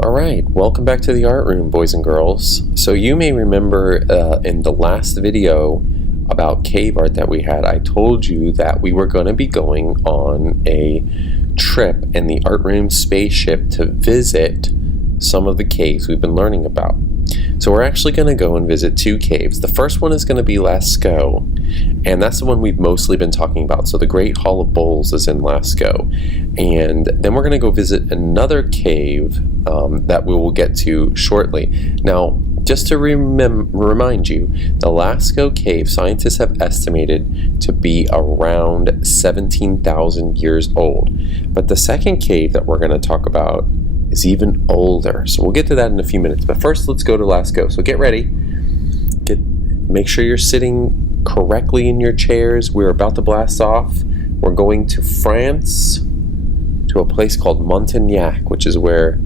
Alright, welcome back to the art room, boys and girls. So you may remember in the last video about cave art that we had, I told you that we were going to be going on a trip in the art room spaceship to visit some of the caves we've been learning about. So we're actually going to go and visit two caves. The first one is going to be Lascaux, and that's the one we've mostly been talking about. So the Great Hall of Bowls is in Lascaux. And then we're going to go visit another cave that we will get to shortly. Now, just to remind you, the Lascaux cave, scientists have estimated to be around 17,000 years old. But the second cave that we're going to talk about is even older. So we'll get to that in a few minutes. But first, let's go to Lascaux. So get ready. Make sure you're sitting correctly in your chairs. We're about to blast off. We're going to France, to a place called Montignac, which is where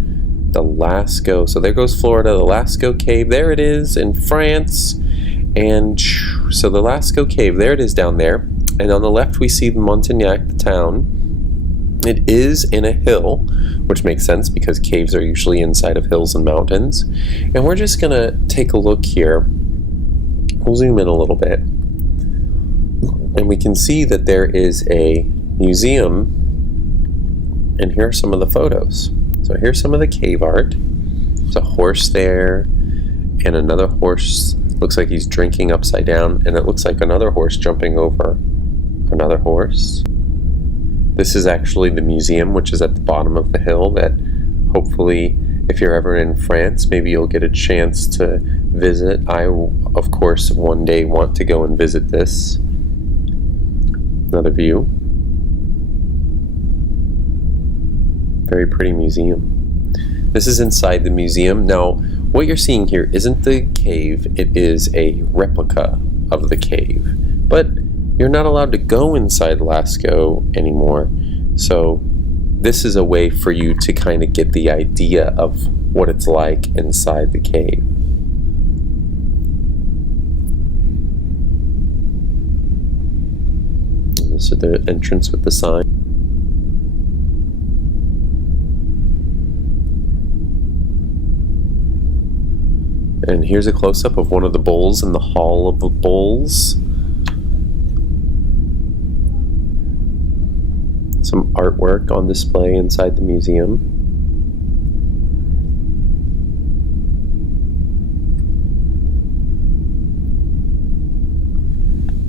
the Lascaux, so there goes Florida, the Lascaux cave, there it is in France. And so the Lascaux cave, there it is down there. And on the left we see Montignac, the town. It is in a hill, which makes sense because caves are usually inside of hills and mountains. And we're just gonna take a look here. We'll zoom in a little bit. And we can see that there is a museum, and here are some of the photos. So here's some of the cave art. There's a horse there, and another horse looks like he's drinking upside down, and it looks like another horse jumping over another horse. This is actually the museum, which is at the bottom of the hill, that hopefully, if you're ever in France, maybe you'll get a chance to visit. I, of course, one day want to go and visit this. Another view. Very pretty museum. This is inside the museum. Now, what you're seeing here isn't the cave, it is a replica of the cave. But you're not allowed to go inside Lascaux anymore. So this is a way for you to kind of get the idea of what it's like inside the cave. This is the entrance with the sign. And here's a close-up of one of the bowls in the Hall of the Bowls. Some artwork on display inside the museum.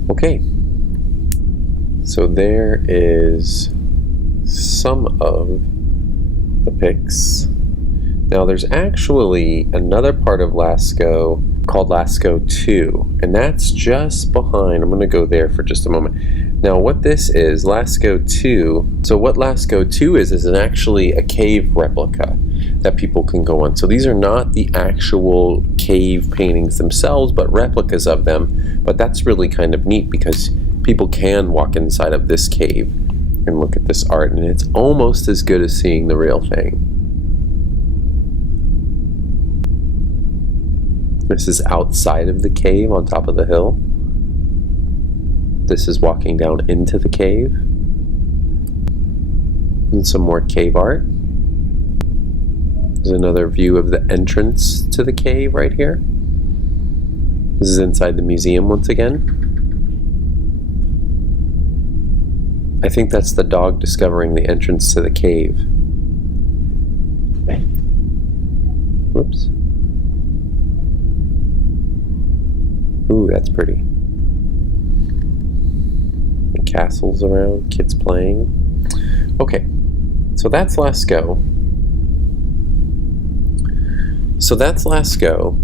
Okay, so there is some of the pics. Now there's actually another part of Lascaux called Lascaux 2, and that's just behind. I'm going to go there for just a moment. Now what this is, Lascaux 2, so what Lascaux 2 is actually a cave replica that people can go on. So these are not the actual cave paintings themselves, but replicas of them. But that's really kind of neat because people can walk inside of this cave and look at this art, and it's almost as good as seeing the real thing. This is outside of the cave on top of the hill. This is walking down into the cave. And some more cave art. There's another view of the entrance to the cave right here. This is inside the museum once again. I think that's the dog discovering the entrance to the cave. Whoops. Ooh, that's pretty. And castles around, kids playing. Okay, so that's Lascaux.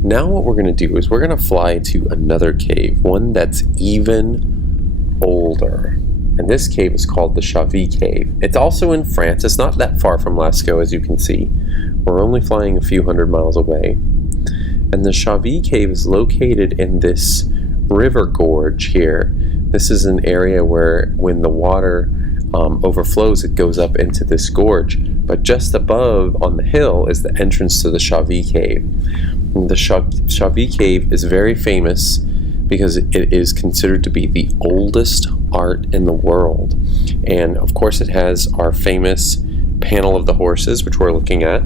Now what we're going to do is we're going to fly to another cave, one that's even older. And this cave is called the Chavy Cave. It's also in France. It's not that far from Lascaux, as you can see. We're only flying a few hundred miles away. And the Chavy Cave is located in this river gorge here. This is an area where when the water overflows, it goes up into this gorge. But just above on the hill is the entrance to the Chavy Cave. And the Chavy Cave is very famous because it is considered to be the oldest art in the world. And of course it has our famous panel of the horses, which we're looking at.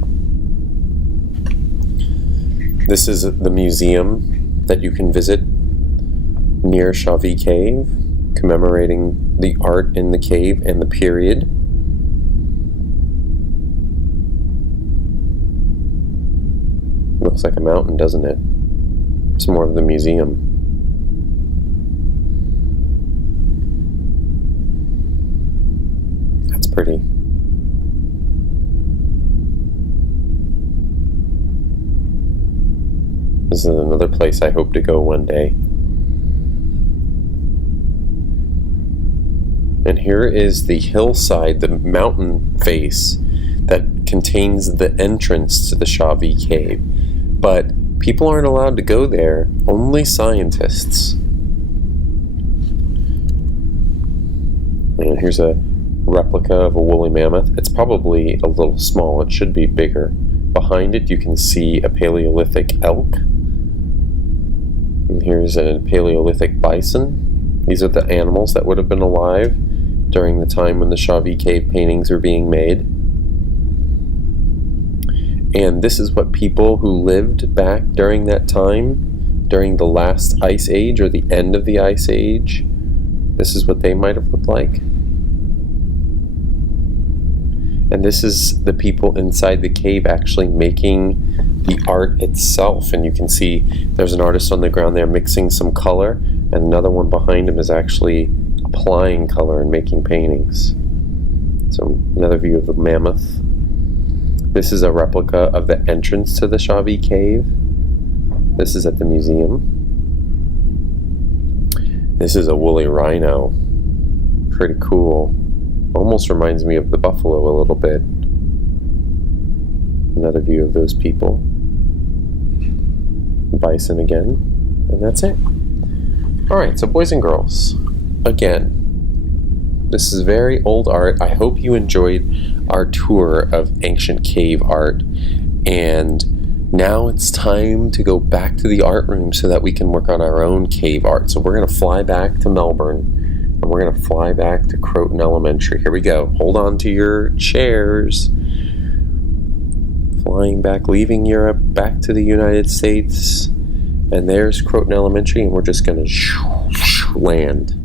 This is the museum that you can visit near Shavi Cave, commemorating the art in the cave and the period. Looks like a mountain, doesn't it? It's more of the museum. That's pretty. This is another place I hope to go one day. And here is the hillside, the mountain face that contains the entrance to the Shavi Cave. But people aren't allowed to go there, only scientists. And here's a replica of a woolly mammoth. It's probably a little small, it should be bigger. Behind it you can see a Paleolithic elk. And here's a Paleolithic bison. These are the animals that would have been alive during the time when the Shavi Cave paintings were being made. And this is what people who lived back during that time, during the last ice age or the end of the ice age, this is what they might have looked like. And this is the people inside the cave actually making the art itself. And you can see there's an artist on the ground there mixing some color, and another one behind him is actually applying color and making paintings. So another view of the mammoth. This is a replica of the entrance to the Shavi Cave. This is at the museum. This is a woolly rhino. Pretty cool. Almost reminds me of the buffalo a little bit. Another view of those people. Bison again. And that's it. Alright, so boys and girls, again, this is very old art. I hope you enjoyed our tour of ancient cave art. And now it's time to go back to the art room so that we can work on our own cave art. So we're going to fly back to Melbourne. And we're going to fly back to Croton Elementary. Here we go. Hold on to your chairs. Flying back, leaving Europe, back to the United States. And there's Croton Elementary, and we're just going to land.